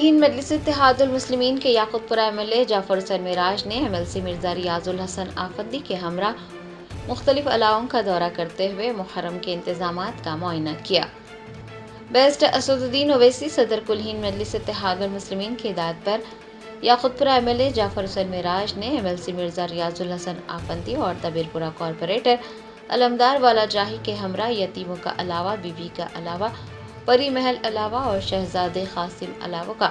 कुलहीन मजलिस इत्तेहादुल मुस्लिमीन के याकुतपुरा एमएलए जाफर हुसैन मिराज ने एमएलसी मिर्जा रियाजुल हसन आफंदी के हमरा मुख्तलिफ इलाकों का दौरा करते हुए मुहर्रम के इंतजामात का मुआयना किया। बेस्ट असदुद्दीन ओवैसी सदर कुलहीन मजलिस इत्तेहादुल मुस्लिमीन की हिदायत पर याकुतपुरा एमएलए जाफर हुसैन मिराज ने एमएलसी मिर्जा रियाजुल हसन आफंदी और दबीरपुरा कॉरपोरेटर अलमदार वाला जाही के हमरा यतीमों का अलावा, बीवी का अलावा, परी महल अलावा और शहजादे कासिम अलावा का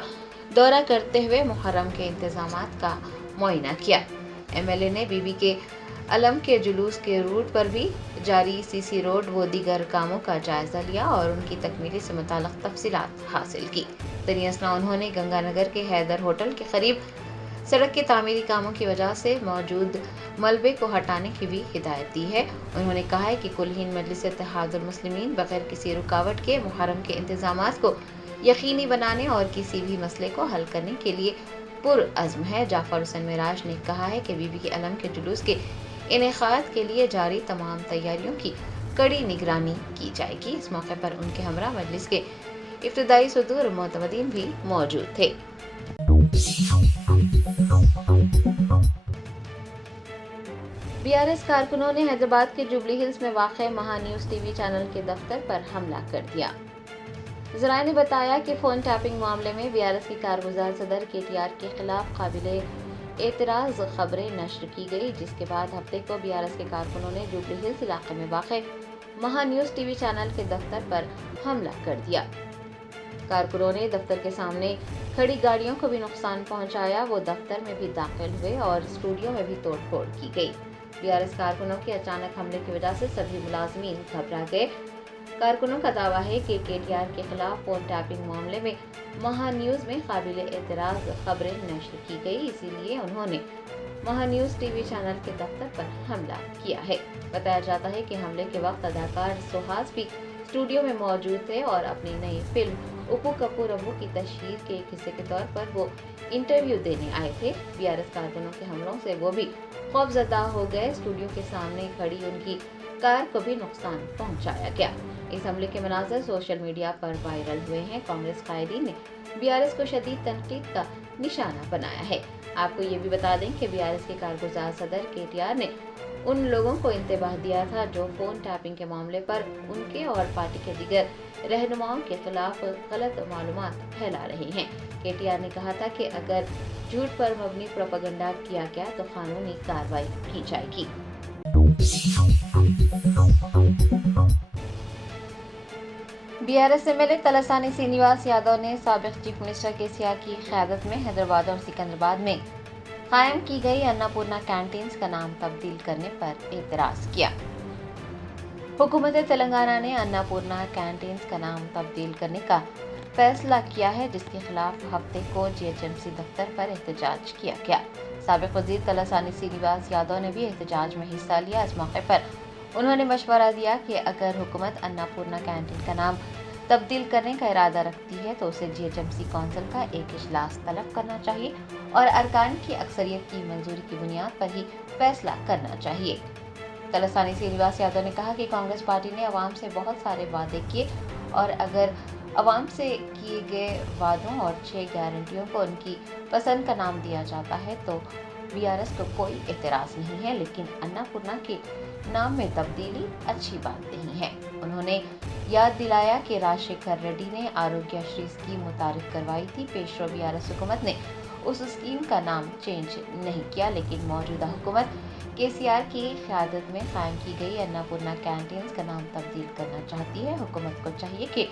दौरा करते हुए मुहर्रम के इंतजामात का मुआयना किया। एमएलए ने बीबी के अलम के जुलूस के रूट पर भी जारी सीसी रोड व दीगर कामों का जायजा लिया और उनकी तकमीली से मुताल्लिक़ तफसीलात हासिल की। दरिया असना उन्होंने गंगानगर के हैदर होटल के करीब सड़क के तामीरी कामों की वजह से मौजूद मलबे को हटाने की भी हिदायत दी है। उन्होंने कहा है कि कुलहीन मजलिस इत्तेहादुल मुस्लिमीन बगैर किसी रुकावट के मुहर्रम के इंतजामात को यकीनी बनाने और किसी भी मसले को हल करने के लिए पुरअज़्म है। जाफर हुसैन मिराज ने कहा है कि बीबी के अलम के जुलूस के इनेकाद के लिए जारी तमाम तैयारियों की कड़ी निगरानी की जाएगी। इस मौके पर उनके हमरा मजलिस के इब्तिदाई सदूर और मोतमदीन भी मौजूद थे। बीआरएस कारकुनों ने हैदराबाद के जुबली हिल्स में वाक़े महा न्यूज़ टीवी चैनल के दफ्तर पर हमला कर दिया। ज़राए ने बताया कि फ़ोन टैपिंग मामले में बीआरएस की कारगुज़ार सदर केटीआर के खिलाफ काबिले एतराज़ खबरें नश्र की गई, जिसके बाद हफ्ते को बीआरएस के कारकुनों ने जुबली हिल्स इलाके में वाक़े महा न्यूज़ टीवी चैनल के दफ्तर पर हमला कर दिया। कारकुनों ने दफ्तर के सामने खड़ी गाड़ियों को भी नुकसान पहुंचाया। वो दफ्तर में भी दाखिल हुए और स्टूडियो में भी तोड़फोड़ की गई। बीआरएस कारकुनों के अचानक हमले की वजह से सभी मुलाजमीन घबरा गए। कारकुनों का दावा है कि केटीआर के खिलाफ फोन टैपिंग मामले में महा न्यूज़ में काबिले एतराज़ खबरें नश्र की गई, इसीलिए उन्होंने महा न्यूज़ टीवी चैनल के दफ्तर पर हमला किया है। बताया जाता है कि हमले के वक्त अदाकार सुहास भी स्टूडियो में मौजूद थे और अपनी नई फिल्म उपू कपूर अबू की तशहीर के एक हिस्से के तौर पर वो इंटरव्यू देने आए थे। बीआरएस कारकुनों के हमलों से वो भी खौफजदा हो गए। स्टूडियो के सामने खड़ी उनकी कार को भी नुकसान पहुंचाया गया। इस हमले के मनाज़र सोशल मीडिया पर वायरल हुए हैं। कांग्रेस कायदीन ने बीआरएस को शदीद तनकीद का निशाना बनाया है। आपको ये भी बता दें कि बीआरएस के कारगुजार सदर केटीआर ने उन लोगों को इंतबाह दिया था जो फोन टैपिंग के मामले पर उनके और पार्टी के दीगर रहनुमाओं के खिलाफ गलत मालूमात फैला रहे हैं। केटीआर ने कहा था कि अगर झूठ पर मबनी प्रोपेगेंडा किया गया तो कानूनी कार्रवाई की जाएगी। बीआरएस एमएलए तलसानी श्रीनिवास यादव ने साबिक चीफ मिनिस्टर केसीआर की क़यादत में हैदराबाद और सिकंदराबाद में कायम की गई अन्नपूर्णा कैंटीन्स का नाम तब्दील करने पर एतराज़ किया। हुकूमत तेलंगाना ने अन्नपूर्णा कैंटीन्स का नाम तब्दील करने का फैसला किया है, जिसके खिलाफ हफ्ते को जीएचएमसी दफ्तर पर एहतजाज किया गया। साबिक वज़ीर तलसानी श्रीनिवास यादव ने भी एहतजाज में हिस्सा लिया। इस मौके पर उन्होंने मशवरा दिया कि अगर हुकूमत अन्नपूर्णा कैंटीन का नाम तब्दील करने का इरादा रखती है तो उसे जीएचएमसी कौंसिल का एक इजलास तलब करना चाहिए और अरकान की अक्सरियत की मंजूरी की बुनियाद पर ही फैसला करना चाहिए। तलसानी श्रीनिवास यादव ने कहा कि कांग्रेस पार्टी ने अवाम से बहुत सारे वादे किए और अगर अवाम से किए गए वादों और 6 गारंटियों को उनकी पसंद का नाम दिया जाता है तो बीआरएस को कोई एतराज़ नहीं है, लेकिन अन्नपूर्णा के नाम में तब्दीली अच्छी बात नहीं है। उन्होंने याद दिलाया कि राजशेखर रेड्डी ने आरोग्यश्री स्कीम मुतारिफ करवाई थी। पेशरो बीआरएस हुकूमत ने उस स्कीम का नाम चेंज नहीं किया, लेकिन मौजूदा हुकूमत केसीआर की क़यादत में कायम की गई अन्नपूर्णा कैंटीन्स का नाम तब्दील करना चाहती है। हुकूमत को चाहिए कि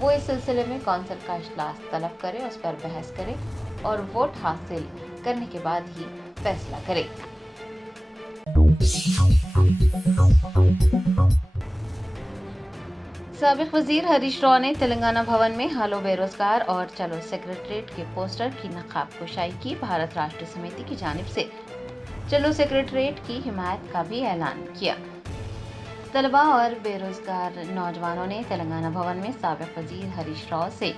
वो इस सिलसिले में कौंसिल का इजलास तलब करे, उस पर बहस करे और वोट हासिल करने के बाद ही फैसला करे। साबिक वजीर हरीश राव ने तेलंगाना भवन में हालो बेरोजगार और चलो सेक्रेटरीट के पोस्टर की नकाबपोशाई की। भारत राष्ट्र समिति की जानिब से चलो सेक्रेटरीट की हिमायत का भी ऐलान किया। तलबा और बेरोजगार नौजवानों ने तेलंगाना भवन में साबिक वजीर हरीश राव से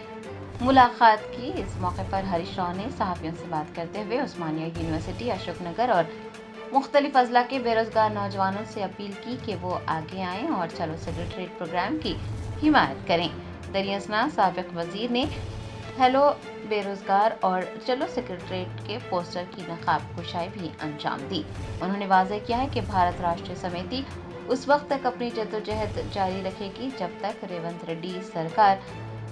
मुलाकात की। इस मौके पर हरीश राव ने सहाफ़ियों से बात करते हुए उस्मानिया यूनिवर्सिटी, अशोकनगर और मुख्तलिफ अजला के बेरोजगार नौजवानों से अपील की कि वो आगे आएं और चलो सेक्रेटरीट प्रोग्राम की हिमायत करें। दरियासना साबिक वजीर ने हेलो बेरोजगार और चलो सेक्रेटरीट के पोस्टर की नकाब कुशाई भी अंजाम दी। उन्होंने वाज़ेह किया है कि भारत राष्ट्रीय समिति उस वक्त तक अपनी जद्दोजहद जारी रखेगी जब तक रेवंत रेड्डी सरकार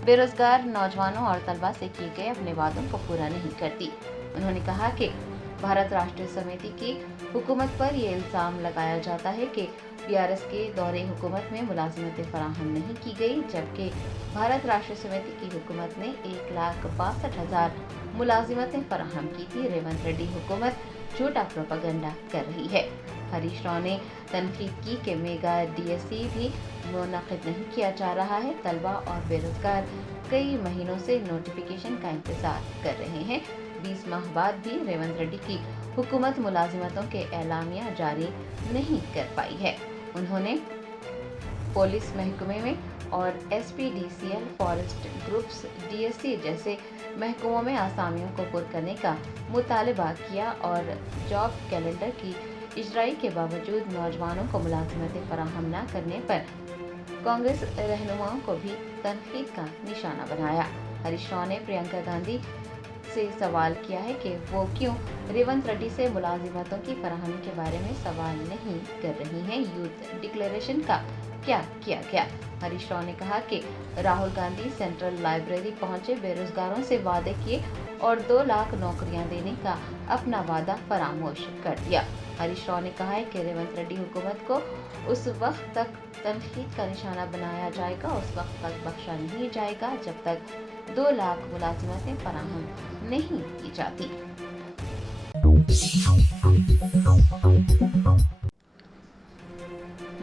बेरोजगार नौजवानों और तलबा से किए गए अपने वादों को पूरा नहीं करती। उन्होंने कहा कि भारत राष्ट्रीय समिति की हुकूमत पर यह इल्ज़ाम लगाया जाता है कि बीआरएस के दौरे हुकूमत में मुलाजिमतें फराहम नहीं की गई, जबकि भारत राष्ट्रीय समिति की हुकूमत ने 1,62,000 मुलाजिमतें फराहम की थी। रेवंत रेड्डी हुकूमत झूठा प्रोपेगेंडा कर रही है। हरीश राव ने तनकीद की कि मेगा डीएससी भी मुनक़िद नहीं किया जा रहा है। तलबा और बेरोजगार कई महीनों से नोटिफिकेशन का इंतजार कर रहे हैं। 20 माह बाद भी रेवंत रेड्डी की हुकूमत मुलाजिमतों के एलामिया जारी नहीं कर पाई है। उन्होंने पुलिस महकमे में और एसपीडीसीएल, फॉरेस्ट ग्रुप्स, डीएससी जैसे महकमों में आसामियों को पुर करने का मुतालबा किया और जॉब कैलेंडर की इजराई के बावजूद नौजवानों को मुलाजिमतें फराहम न करने पर कांग्रेस रहनुमाओं को भी तनकीद का निशाना बनाया। हरीश राव ने प्रियंका गांधी से सवाल किया है कि वो क्यों रेवंत रेड्डी से मुलाजिमतों की फराहमी के बारे में सवाल नहीं कर रही हैं। यूथ डिक्लेरेशन का क्या किया गया? हरीश राव ने कहा कि राहुल गांधी सेंट्रल लाइब्रेरी पहुंचे, बेरोजगारों से वादे किए और 2 लाख नौकरियां देने का अपना वादा फरामोश कर दिया। हरीश राव ने कहा है कि रेवंत रेड्डी हुकूमत को उस वक्त तक तनकीद का निशाना बनाया जाएगा, उस वक्त तक बख्शा नहीं जाएगा जब तक 2 लाख मुलाजिमतें फराहम नहीं की जाती।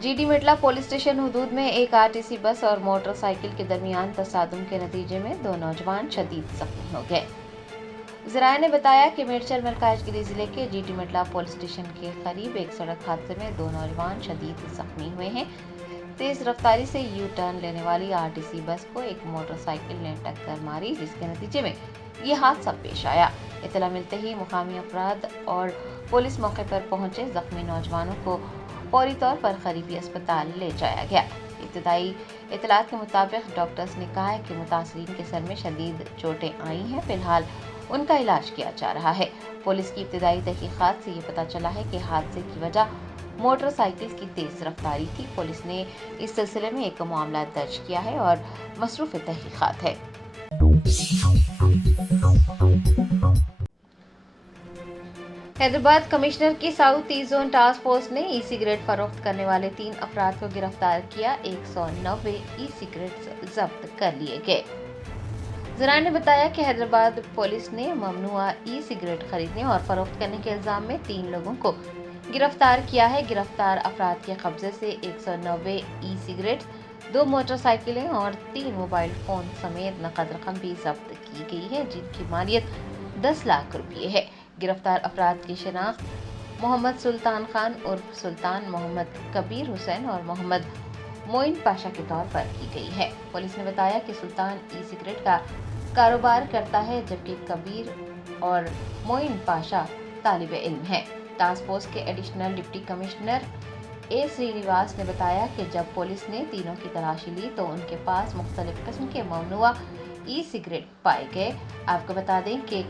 जीडी मिटला पुलिस स्टेशन हुदूद में एक आरटीसी बस और मोटरसाइकिल के दरमियान तसादुम के नतीजे में 2 नौजवान शदीद जख्मी हो गए। ज़राए ने बताया कि मिर्चल मलकाजगिरी जिले के जीडी मिटला पुलिस स्टेशन के करीब एक सड़क हादसे में 2 नौजवान शदीद जख्मी हुए हैं। तेज रफ्तारी से यू टर्न लेने वाली आरटीसी बस को एक मोटरसाइकिल ने टक्कर मारी, जिसके नतीजे में ये हादसा पेश आया। इत्तला मिलते ही मुकामी अफराद और पुलिस मौके पर पहुंचे। जख्मी नौजवानों को फौरी तौर पर करीबी अस्पताल ले जाया गया। इब्तदाई इत्तलात के मुताबिक डॉक्टर्स ने कहा है कि मुतासरीन के सर में शदीद चोटें आई हैं। फिलहाल उनका इलाज किया जा रहा है। पुलिस की इब्तदाई तहकीकात से ये पता चला है कि हादसे की वजह मोटरसाइकिल की तेज रफ्तारी थी। पुलिस ने इस सिलसिले में एक मामला दर्ज किया है और मसरूफ तहकीकात है। हैदराबाद कमिश्नर की south east zone task force ने ई सिगरेट फरोख्त करने वाले 3 अफराद को गिरफ्तार किया। 190 ई सिगरेट जब्त कर लिए गए। ज़राए ने बताया कि हैदराबाद पुलिस ने ममनुआ ई सिगरेट खरीदने और फरोख्त करने के इल्जाम में 3 लोगों को गिरफ्तार किया है। गिरफ्तार अफराद के कब्जे से 190 ई सिगरेट, 2 मोटरसाइकिलें और 3 मोबाइल फ़ोन समेत नकद रकम भी जब्त की गई है, जिनकी मालियत 10 लाख रुपये है। गिरफ्तार अफराद की शिनाख्त मोहम्मद सुल्तान खान उर्फ सुल्तान, मोहम्मद कबीर हुसैन और मोहम्मद मोइन पाशा के तौर पर की गई है। पुलिस ने बताया कि सुल्तान ई सिगरेट का कारोबार करता है, जबकि कबीर और मोइन पाशा तालिब इल्म है। टास्क फोर्स के एडिशनल डिप्टी कमिश्नर ए श्रीनिवास ने बताया कि जब पुलिस ने तीनों की तलाशी ली तो उनके पास मुख्तलिफ किस्म के ममनुआ ई सिगरेट पाए गए। आपको बता दें कि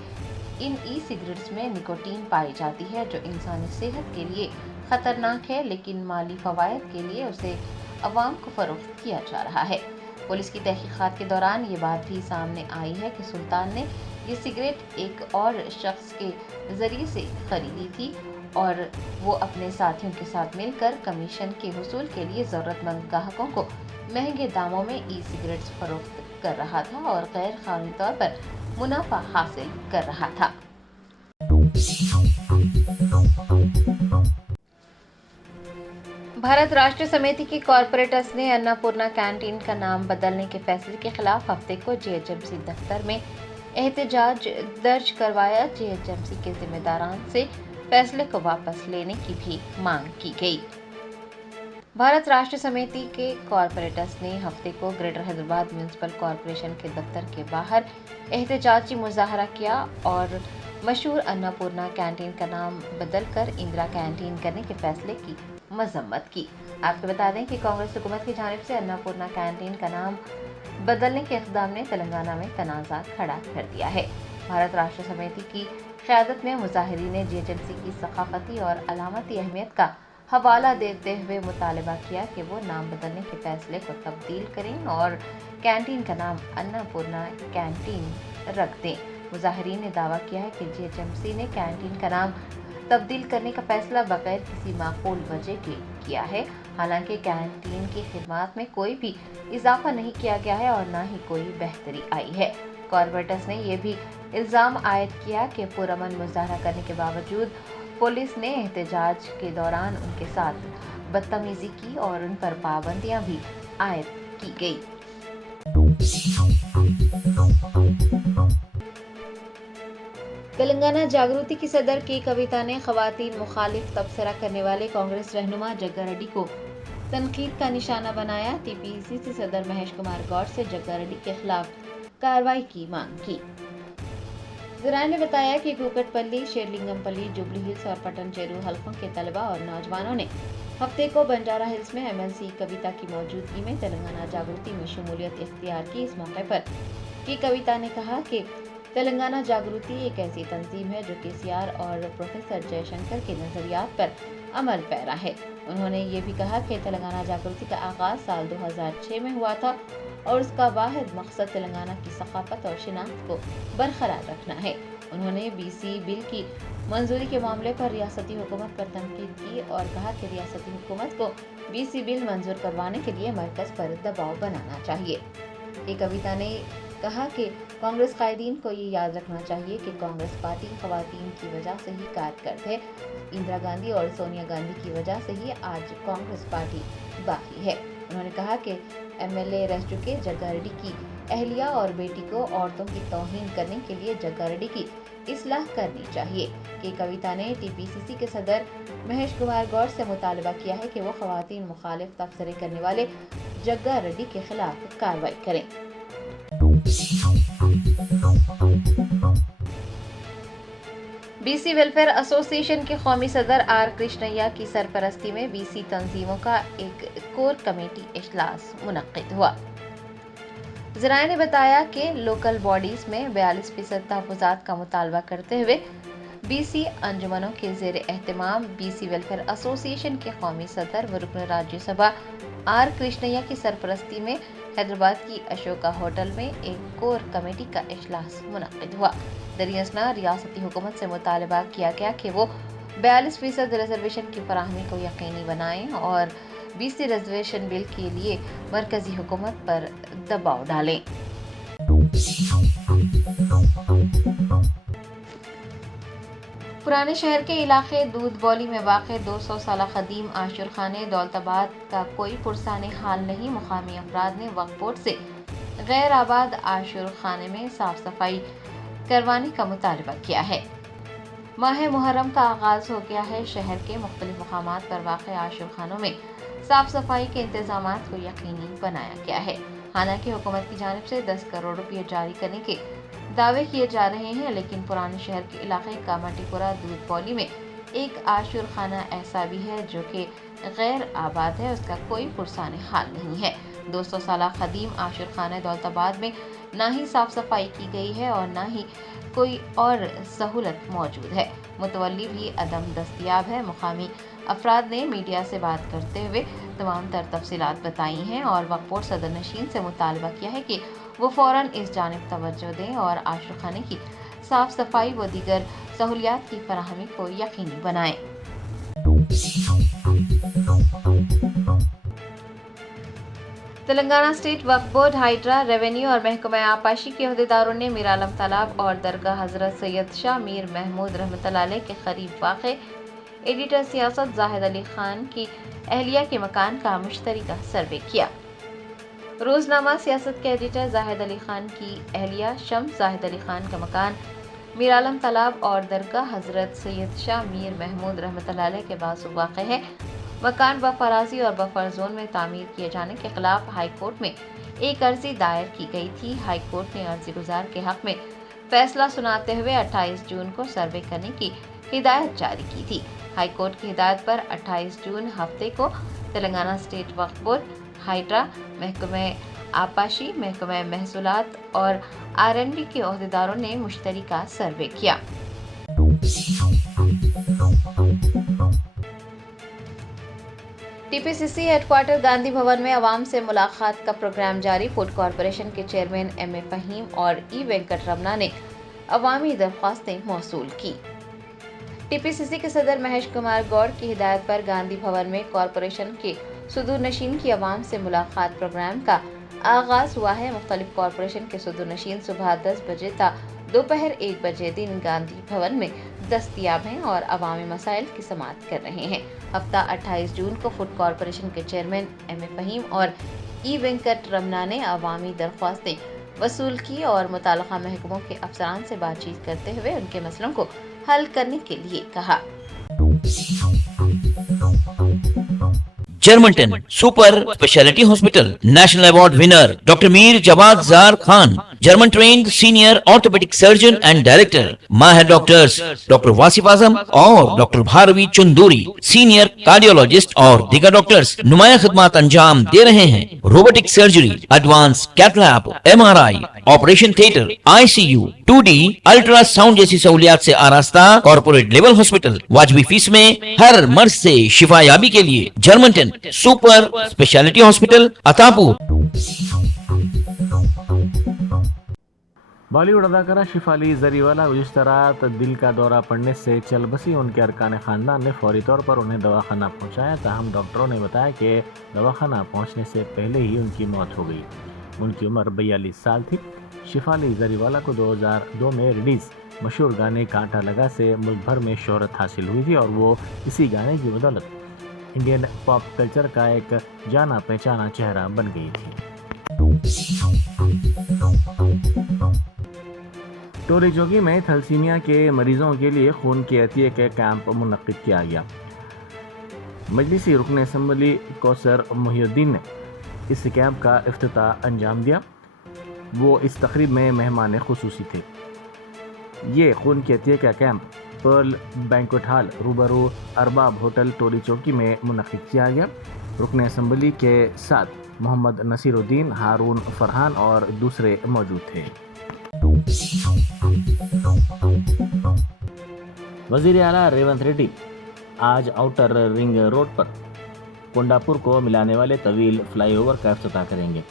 इन ई सिगरेट्स में निकोटीन पाई जाती है, जो इंसानी सेहत के लिए खतरनाक है, लेकिन माली फवायद के लिए उसे अवाम को फरोख्त किया जा रहा है। पुलिस की तहकीकात के दौरान ये बात भी सामने आई है कि सुल्तान ने ये सिगरेट एक और शख्स के जरिए से खरीदी थी और वो अपने साथियों के साथ मिलकर कमीशन के हुसूल के लिए ज़रूरतमंद ग्राहकों को महंगे दामों में ई सिगरेट्स फरोख्त कर रहा था और गैर कानूनी तौर पर मुनाफा हासिल कर रहा था। भारत राष्ट्रीय समिति की कॉरपोरेटर्स ने अन्नपूर्णा कैंटीन का नाम बदलने के फैसले के खिलाफ हफ्ते को जीएचएमसी दफ्तर में एहतजाज दर्ज करवाया। जीएचएमसी के जिम्मेदारान से फैसले को वापस लेने की भी मांग की गई। भारत राष्ट्रीय समिति के कॉरपोरेटर्स ने हफ्ते को ग्रेटर हैदराबाद म्यूनिसिपल कॉरपोरेशन के दफ्तर के बाहर एहतजाजी मुजाहरा किया और मशहूर अन्नपूर्णा कैंटीन का नाम बदल कर इंदिरा कैंटीन करने के फैसले की मजम्मत की। आपको बता दें कि कांग्रेस हुकूमत की जानिब से अन्नपूर्णा कैंटीन का नाम बदलने के इक़दाम ने तेलंगाना में तनाज़ा खड़ा कर दिया है। भारत राष्ट्र समिति की क़यादत में मुज़ाहिरीन ने GHMC की सक़ाफ़ती और अलामती अहमियत का हवाला देते हुए मुतालबा किया कि वो नाम बदलने के फैसले को तब्दील करें और कैंटीन का नाम अन्नपूर्णा कैंटीन रख दें। मुज़ाहिरीन ने दावा किया है कि GHMC ने कैंटीन का नाम तब्दील करने का फैसला बगैर किसी माकूल वजह के किया है। हालांकि कैंटीन की खिदमात में कोई भी इजाफा नहीं किया गया है और न ही कोई बेहतरी आई है। कॉरपोरेटर्स ने यह भी इल्ज़ाम आयद किया कि पुरअमन मुज़ाहरा करने के बावजूद पुलिस ने एहतजाज के दौरान उनके साथ बदतमीजी की और उन पर पाबंदियां भी आयद की गई। तेलंगाना जागृति की सदर के कविता ने खवातीन मुखालिफ तबसरा करने वाले कांग्रेस रहनुमा जग्गा रेड्डी को तनकीद का निशाना बनाया। TPCC सदर महेश कुमार गौड़ से जग्गा रेड्डी के खिलाफ कार्रवाई की मांग की। ज़राए ने बताया कि कुकटपल्ली, शेरलिंगमपल्ली, जुबली हिल्स और पटन चेरू हल्कों के तलबा और नौजवानों ने हफ्ते को बंजारा हिल्स में MLC कविता की मौजूदगी में तेलंगाना जागृति में शमूलियत इख्तियार की। इस मौके पर की कविता ने कहा कि तेलंगाना जागृति एक ऐसी तंजीम है जो KCR और प्रोफेसर जयशंकर के नजरियात पर अमल पैरा है। उन्होंने ये भी कहा कि तेलंगाना जागृति का आगाज साल 2006 में हुआ था और उसका वाहिद मकसद तेलंगाना की सकाफत और शिनाख्त को बरकरार रखना है। उन्होंने BC बिल की मंजूरी के मामले पर रियासती हुकूमत पर तनकीद की और कहा कि रियासती हुकूमत को BC बिल मंजूर करवाने के लिए मरकज पर दबाव बनाना चाहिए। ये कविता ने कहा कि कांग्रेस कायदीन को ये याद रखना चाहिए कि कांग्रेस पार्टी खवातीन की वजह से ही कारकर्द है। इंदिरा गांधी और सोनिया गांधी की वजह से ही आज कांग्रेस पार्टी बाकी है। उन्होंने कहा कि MLA रह चुके जग्गा रेड्डी की अहलिया और बेटी को औरतों की तौहीन करने के लिए जग्गा रेड्डी की इस्लाह करनी चाहिए। कि कविता ने TPCC के सदर महेश कुमार गौड़ से मुतालबा किया है कि वो खवातीन मुखालिफ तबसरे करने वाले जग्गा रेड्डी के खिलाफ कार्रवाई करें। BC वेलफेयर एसोसिएशन के कौमी सदर R कृष्णैया की सरपरस्ती में BC तंजीमों का एक कोर कमेटी इजलास मुनक्किद हुआ। ज़राए ने बताया कि लोकल बॉडीज में 42% तहफ़्फ़ुज़ात का मुतालबा करते हुए BC अंजुमनों के ज़ेर एहतमाम BC वेलफेयर एसोसिएशन के कौमी सदर व रुकन राज्यसभा R कृष्णैया की सरपरस्ती में हैदराबाद की अशोका होटल में एक कोर कमेटी का इजलास मुनक्किद हुआ। दरियासना रियासती हुकूमत से मुतालबा किया गया कि वो 42% रिजर्वेशन की फराहमी को यकीनी बनाएं और BC रिजर्वेशन बिल के लिए मरकजी हुकूमत पर दबाव डालें। पुराने शहर के इलाके दूध बौली में वाक़े 200 साल कदीम आशुर खाने दौलताबाद का कोई पुरसाने हाल नहीं। मुकामी अफराद ने वक्फ बोर्ड से गैर आबाद आशुर खाने में साफ सफाई करवाने का मुतालबा किया है। माह मुहर्रम का आगाज हो गया है। शहर के मुख्तलिफ मकामात पर वाक़े आशुर खानों में साफ सफाई के इंतजामात को यकीनी बनाया गया है। हालांकि हुकूमत की जानिब से 10 करोड़ रुपये जारी करने के दावे किए जा रहे हैं, लेकिन पुराने शहर के इलाके कामाटीपुरा दूध बौली में एक आशुर खाना ऐसा भी है जो कि गैर आबाद है, उसका कोई पुरसाने हाल नहीं है। 200 साल कदीम आशुर खाना दौलताबाद में ना ही साफ सफाई की गई है और ना ही कोई और सहूलत मौजूद है। मुतवल्ली भी अदम दस्तयाब है। मुकामी अफराद ने मीडिया से बात करते हुए तमाम तर तफसीलात बताई हैं और वक्फ बोर्ड सदर नशीन से मुतालबा किया है कि वो फ़ौरन इस जानिब तवज्जो दें और आशुर खाने की साफ सफाई व दीगर सहूलियात की फराहमी को यकीनी बनाएं। तेलंगाना स्टेट वक्फ बोर्ड, हाइड्रा, रेवेन्यू और महकमा आपाशी के अहदेदारों ने मीर आलम तालाब और दरगाह हजरत सैयद शाह मीर महमूद रहमतुल्लाह अलैह के करीब वाक़े एडिटर सियासत जाहिद अली खान की अहलिया के मकान का मुश्तरका सर्वे किया। रोजनामा सियासत के एडिटर जाहिद अली खान की अहलिया शम्स जाहिद अली खान का मकान मीर आलम तालाब और दरगाह हजरत सैयद शाह मीर महमूद रहमतुल्लाह अलैह के बाजू वाक़ है। मकान बफराजी और बफर जोन में तामीर किए जाने के खिलाफ हाई कोर्ट में एक अर्जी दायर की गई थी। हाई कोर्ट ने अर्जी गुजार के हक में फैसला सुनाते हुए 28 जून को सर्वे करने की हिदायत जारी की थी। हाई कोर्ट की हिदायत पर 28 जून हफ्ते को तेलंगाना स्टेट वक्फ बोर्ड, हाइड्रा, महकमे आपाशी, महकमे महसूलात और आरएनबी के ओहदेदारों ने मुश्तरका सर्वे किया। टीपीसीसी हेडक्वार्टर गांधी भवन में अवाम से मुलाकात का प्रोग्राम जारी। फूड कॉरपोरेशन के चेयरमैन एम.ए. फहीम और ई वेंकट रमना ने अवामी दरख्वास्तें मौसूल की। टीपीसीसी के सदर महेश कुमार गौड़ की हिदायत पर गांधी भवन में कॉरपोरेशन के सुदूर नशीन की अवाम से मुलाकात प्रोग्राम का आगाज हुआ है। मुख्तलिफ कॉरपोरेशन के सुदूर नशीन सुबह 10 बजे था दोपहर 1 बजे दिन गांधी भवन में दस्तयाब हैं और अवामी मसाइल की समाअत कर रहे हैं। हफ्ता 28 जून को फूड कॉरपोरेशन के चेयरमैन एम.ए. फहीम और ई वेंकट रमना ने अवामी दरख्वास्तें वसूल की और मुताल्लिका महकमों के अफसरान से बातचीत करते हुए उनके मसलों को हल करने के लिए कहा। Germanton Super Speciality Hospital national award winner doctor Mir Jawad Zar Khan, German trained senior orthopaedic surgeon and director, माहिर डॉक्टर्स डॉक्टर वासिफ आजम और doctor Bharvi Chanduri, senior cardiologist और दीगर डॉक्टर्स नुमाया खिदमत अंजाम दे रहे हैं। Robotic surgery, advance cath lab, MRI, operation theatre, ICU, 2D ultrasound जैसी सहूलियात से आरास्ता कॉर्पोरेट लेवल हॉस्पिटल। वाजबी फीस में हर मर्ज से शिफायाबी के लिए Germanton Super Speciality hospital Attapur. Bollywood अदाकारा शिफाली जरीवाला गुज़िश्ता रात दिल का दौरा पड़ने से चल बसी। उनके अरकान ख़ानदान ने फौरी तौर पर उन्हें दवाखाना पहुंचाया, ताहम डॉक्टरों ने बताया कि दवाखाना पहुंचने से पहले ही उनकी मौत हो गई। उनकी उम्र 42 साल थी। शिफाली जरीवाला को 2002 में रिलीज़ मशहूर गाने कांटा लगा से मुल्क भर में शोहरत हासिल हुई थी और वो इसी गाने की बदौलत इंडियन पॉप कल्चर का एक जाना पहचाना चेहरा बन गई थी। टोली चौकी में थैलेसीमिया के मरीजों के लिए खून के अतिये के कैंप मुनक्किद किया गया। मजलिसी रुकन असम्बली कौसर मोहिउद्दीन ने इस कैंप का इफ्तिताह अंजाम दिया। वो इस तकरीब में मेहमान खुसूसी थे। ये खून के अतिये का कैंप पर्ल बैंक्वेट हॉल रूबरू अरबाब होटल टोली चौकी में मुनक्किद किया गया। रुकन असम्बली के साथ मोहम्मद नसीरुद्दीन, हारून फरहान और दूसरे मौजूद थे। वज़ीर आला रेवंत रेड्डी आज आउटर रिंग रोड पर कोंडापुर को मिलाने वाले तवील फ्लाईओवर का इफ्तिताह करेंगे।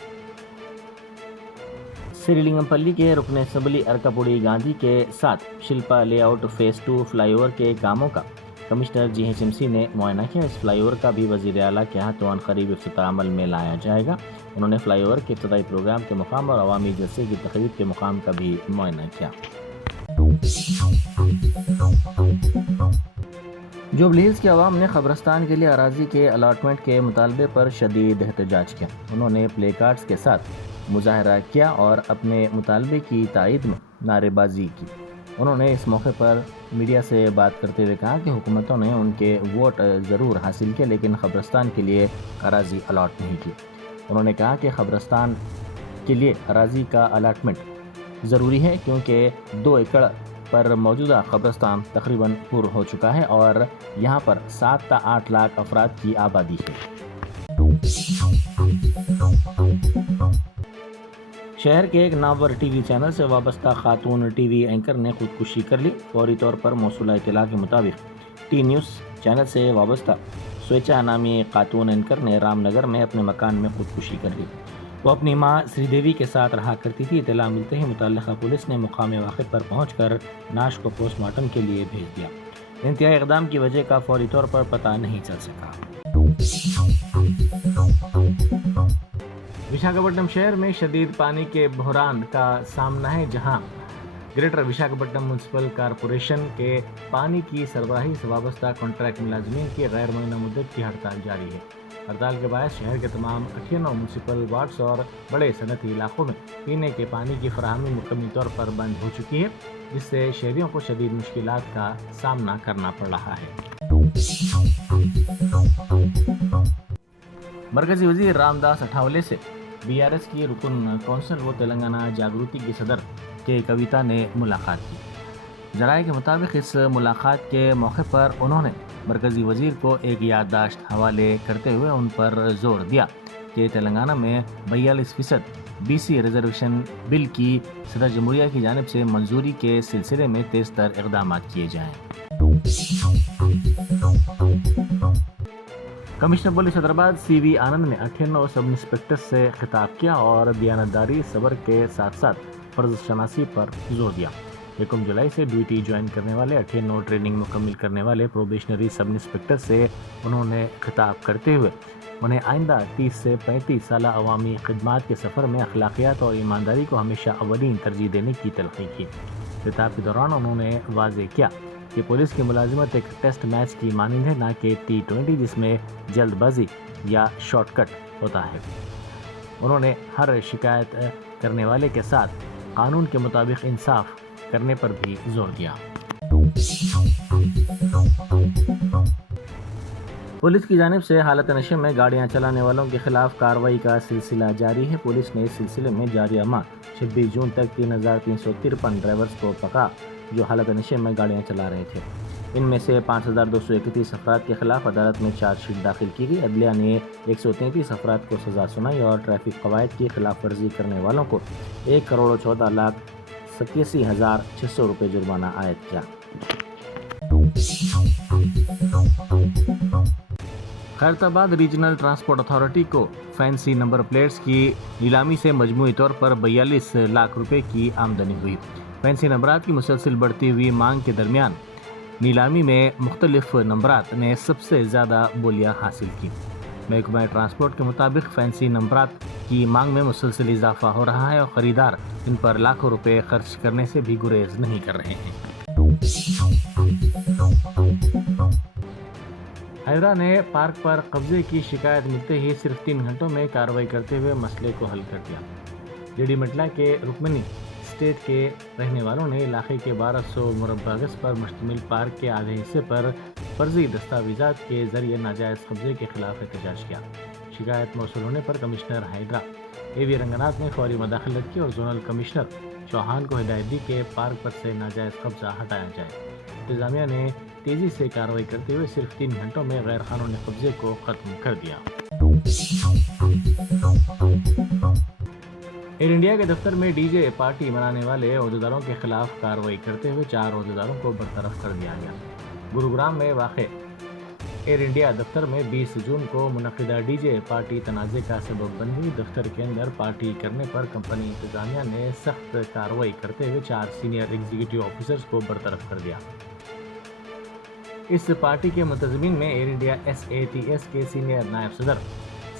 श्रीलिंगमपल्ली के रुकन असम्बली अरकापुड़ी गांधी के साथ शिल्पा लेआउट फेज़ 2 फ्लाईओवर के कामों का कमिश्नर GHMC ने मुआयना किया। इस फ्लाईओवर का भी वज़ीर आला के हाथों अनक़रीब इफ्तिताह अमल में लाया जाएगा। उन्होंने फ्लाईओवर के इब्तिदाई प्रोग्राम के मुकाम और अवामी जलसे की तक़रीब के मुकाम का भी मुआयना किया। जुबली हिल्स के अवाम ने क़ब्रिस्तान के लिए अराज़ी के अलाटमेंट के मुतालबे पर शदीद एहतजाज किया। उन्होंने प्ले कार्ड्स के साथ मुजाहरा किया और अपने मुतालबे की तायद में नारेबाजी की। उन्होंने इस मौके पर मीडिया से बात करते हुए कहा कि हुकूमतों ने उनके वोट ज़रूर हासिल किए लेकिन क़ब्रिस्तान के लिए अराज़ी अलाट नहीं की। उन्होंने कहा कि क़ब्रिस्तान के लिए अराज़ी का अलाटमेंट ज़रूरी है क्योंकि 2 एकड़ पर मौजूदा क़ब्रिस्तान तकरीबन पूर्ण हो चुका है और यहाँ पर 7 से 8 लाख अफराद की आबादी है। शहर के एक नामवर टीवी चैनल से वाबस्ता खातून टीवी एंकर ने खुदकुशी कर ली। फौरी तौर पर मौसूला इत्तला के मुताबिक टी न्यूज़ चैनल से वाबस्ता स्वेच्छा नामी खातून एंकर ने रामनगर में अपने मकान में खुदकुशी कर ली। वो अपनी मां श्रीदेवी के साथ रहा करती थी। इत्तला मिलते ही मुतल्लिका पुलिस ने मुकाम वाक़े पर पहुंचकर नाश को पोस्टमार्टम के लिए भेज दिया। इंतहाई इक़दाम की वजह का फौरी तौर पर पता नहीं चल सका। विशाखापट्टनम शहर में शदीद पानी के बहरान का सामना है, जहां ग्रेटर विशाखापट्टनम म्यूनसिपल कॉरपोरेशन के पानी की सरबराही से वाबस्ता कॉन्ट्रैक्ट मुलाजमीन की गैर मुअय्यना मुद्दत की हड़ताल जारी है। हड़ताल के बायस शहर के तमाम 98 म्यूनसिपल वार्ड्स और बड़े सनती इलाकों में पीने के पानी की फराहमी मुकम्मल तौर पर बंद हो चुकी है, जिससे शहरियों को शदीद मुश्किलात का सामना करना पड़ रहा है। मरकजी वज़ीर रामदास अठावले से BRS کی رکن کونسل و تلنگانہ جاگروتی کی صدر کے کویتا نے ملاقات کی۔ ذرائع کے مطابق اس ملاقات کے موقع پر انہوں نے مرکزی وزیر کو ایک یادداشت حوالے کرتے ہوئے ان پر زور دیا کہ تلنگانہ میں 42% BC ریزرویشن بل کی صدر جمہوریہ کی جانب سے منظوری کے سلسلے میں تیز تر اقدامات کیے جائیں۔ کمشنر پولیس حیدرآباد CV آنند نے 98 سب انسپکٹر سے خطاب کیا اور دیانتداری صبر کے ساتھ ساتھ فرض شناسی پر زور دیا۔ 1 جولائی سے ڈیوٹی جوائن کرنے والے 98 ٹریننگ مکمل کرنے والے پروبیشنری سب انسپکٹر سے انہوں نے خطاب کرتے ہوئے انہیں آئندہ 30 سے 35 سالہ عوامی خدمات کے سفر میں اخلاقیات اور ایمانداری کو ہمیشہ اولین ترجیح دینے کی تلقین کی۔ خطاب کے دوران انہوں نے واضح کیا کہ پولیس کی ملازمت ایک ٹیسٹ میچ کی مانند ہے، نہ کہ T20 جس میں جلد بازی یا شارٹ کٹ ہوتا ہے۔ انہوں نے ہر شکایت کرنے والے کے ساتھ قانون کے مطابق انصاف کرنے پر بھی زور دیا۔ پولیس کی جانب سے حالت نشے میں گاڑیاں چلانے والوں کے خلاف کارروائی کا سلسلہ جاری ہے۔ پولیس نے اس سلسلے میں جاریہ ماہ 26 جون تک 3353 ڈرائیورز کو پکڑا جو حالت نشے میں گاڑیاں چلا رہے تھے۔ ان میں سے 5231 افراد کے خلاف عدالت میں چارج شیٹ داخل کی گئی۔ عدلیہ نے 133 افراد کو سزا سنائی اور ٹریفک قواعد کی خلاف ورزی کرنے والوں کو 1,14,87,600 روپے جرمانہ عائد کیا۔ خیرآباد ریجنل ٹرانسپورٹ اتھارٹی کو فینسی نمبر پلیٹس کی نیلامی سے مجموعی طور پر 42 لاکھ روپے کی آمدنی ہوئی۔ فینسی نمبرات کی مسلسل بڑھتی ہوئی مانگ کے درمیان نیلامی میں مختلف نمبرات نے سب سے زیادہ بولیاں حاصل کی۔ محکمہ ٹرانسپورٹ کے مطابق فینسی نمبرات کی مانگ میں مسلسل اضافہ ہو رہا ہے اور خریدار ان پر لاکھوں روپے خرچ کرنے سے بھی گریز نہیں کر رہے ہیں۔ حیدرا نے پارک پر قبضے کی شکایت ملتے ہی صرف 3 گھنٹوں میں کارروائی کرتے ہوئے مسئلے کو حل کر دیا۔ JD مٹلا کے رکمنی اسٹیٹ کے رہنے والوں نے علاقے کے 1200 مربع گز پر مشتمل پارک کے آدھے حصے پر فرضی دستاویزات کے ذریعے ناجائز قبضے کے خلاف احتجاج کیا۔ شکایت موصول ہونے پر کمشنر حیدرا AV رنگناتھ نے فوری مداخلت کی اور زونل کمشنر چوہان کو ہدایت دی کہ پارک پر سے ناجائز قبضہ ہٹایا جائے۔ انتظامیہ نے تیزی سے کارروائی کرتے ہوئے صرف 3 گھنٹوں میں غیر قانونی قبضے کو ختم کر دیا۔ ایئر انڈیا کے دفتر میں DJ پارٹی منانے والے عہدیداروں کے خلاف کارروائی کرتے ہوئے 4 عہدیداروں کو برطرف کر دیا گیا۔ گروگرام میں واقع ایئر انڈیا دفتر میں 20 جون کو منعقدہ DJ پارٹی تنازع کا سبب بن ہوئی۔ دفتر کے اندر پارٹی کرنے پر کمپنی انتظامیہ نے سخت کارروائی کرتے ہوئے 4 سینئر ایگزیکٹو آفیسرز کو برطرف کر دیا۔ اس پارٹی کے منتظمین میں ایئر انڈیا SATS کے سینئر نائب صدر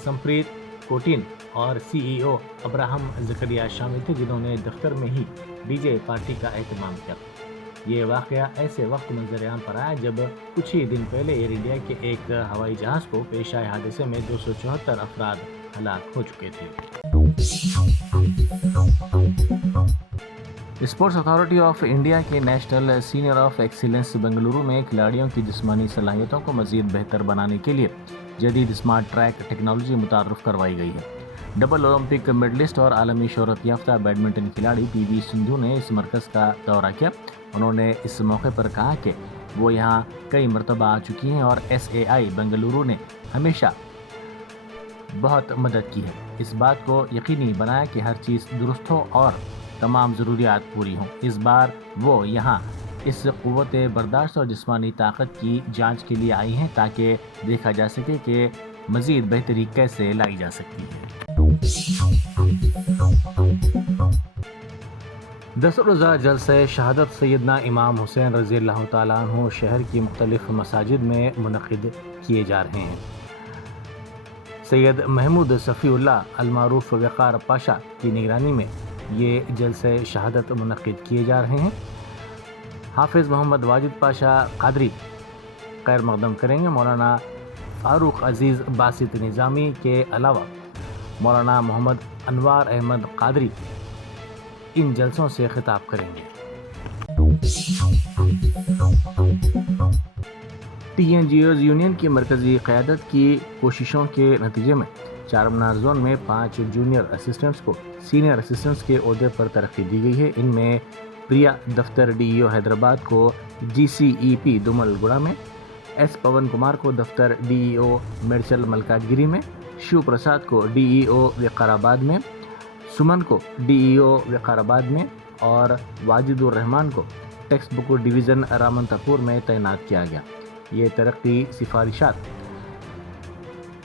سمپریت کوٹین اور CEO ابراہم زکریا شامل تھے جنہوں نے دفتر میں ہی DJ پارٹی کا اہتمام کیا۔ یہ واقعہ ایسے وقت منظر عام پر آیا جب کچھ ہی دن پہلے ایئر انڈیا کے ایک ہوائی جہاز کو پیش آئے حادثے میں 274 افراد ہلاک ہو چکے تھے۔ اسپورٹس اتھارٹی آف انڈیا کے national senior of excellence Bengaluru میں کھلاڑیوں کی جسمانی صلاحیتوں کو مزید بہتر بنانے کے لیے جدید اسمارٹ ٹریک ٹیکنالوجی متعارف کروائی گئی ہے۔ ڈبل اولمپک میڈلسٹ اور عالمی شہرت یافتہ بیڈمنٹن کھلاڑی PV سندھو نے اس مرکز کا دورہ کیا۔ انہوں نے اس موقع پر کہا کہ وہ یہاں کئی مرتبہ آ چکی ہیں اور SAI بنگلورو نے ہمیشہ بہت مدد کی ہے۔ اس بات کو یقینی بنایا کہ ہر چیز درست ہو اور تمام ضروریات پوری ہوں۔ اس بار وہ یہاں اس قوت برداشت اور جسمانی طاقت کی جانچ کے لیے آئی ہیں تاکہ دیکھا جا سکے کہ مزید بہتری کیسے لائی جا سکتی ہے۔ 10 روزہ جلسہ شہادت سیدنا امام حسین رضی اللہ تعالیٰ عنہ شہر کی مختلف مساجد میں منعقد کیے جا رہے ہیں۔ سید محمود صفی اللہ المعروف وقار پاشا کی نگرانی میں یہ جلسہ شہادت منعقد کیے جا رہے ہیں۔ حافظ محمد واجد پاشا قادری خیر مقدم کریں گے۔ مولانا فاروق عزیز باسط نظامی کے علاوہ مولانا محمد انوار احمد قادری ان جلسوں سے خطاب کریں گے۔ TNGOs یونین کی مرکزی قیادت کی کوششوں کے نتیجے میں چار مینار زون میں 5 جونیئر اسسٹنٹس کو سینئر اسسٹنٹس کے عہدے پر ترقی دی گئی ہے. ان میں پریا دفتر ڈی ای او حیدرآباد کو جی سی ای پی دومل گڑا میں، ایس پون کمار کو دفتر ڈی ای او میڈچل ملکاج گیری میں، شیو پرساد کو ڈی ای او وقار آباد میں، سمن کو ڈی ای او وقار آباد میں اور واجد الرحمان کو ٹیکسٹ بک ڈویژن رامنتاپور میں تعینات کیا گیا. یہ ترقی سفارشات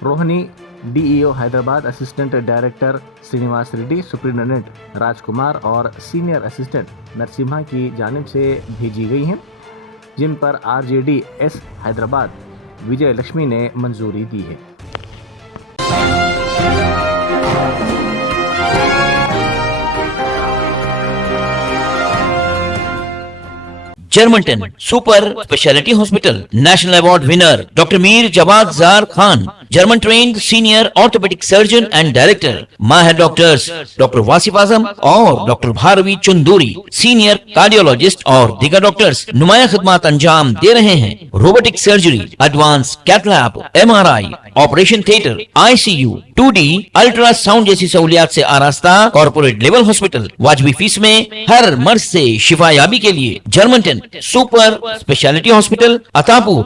Rohini D E O Hyderabad assistant director Srinivas Reddy, superintendent Raj Kumar اور سینئر اسسٹنٹ نرسمہا کی جانب سے بھیجی گئی ہیں، جن پر R J D S Hyderabad Vijaya Lakshmi نے منظوری دی ہے. Germanten super speciality hospital national award winner doctor Mir Jawad Zar Khan, German trained senior orthopaedic surgeon and director. ماہر ڈاکٹرز ڈاکٹر واصف اعظم اور doctor Bharavi Chanduri, senior cardiologist اور دیگر ڈاکٹرز نمایاں خدمات انجام دے رہے ہیں. Robotic surgery, advance cath lab, M R I, operation theatre, I C U, 2D ultra sound جیسی سہولیات سے آراستہ کارپوریٹ لیول ہاسپٹل. واجبی فیس میں ہر مرض سے شفا یابی کے لیے جرمنٹن سپر اسپیشلٹی ہاسپٹل، عطاپور.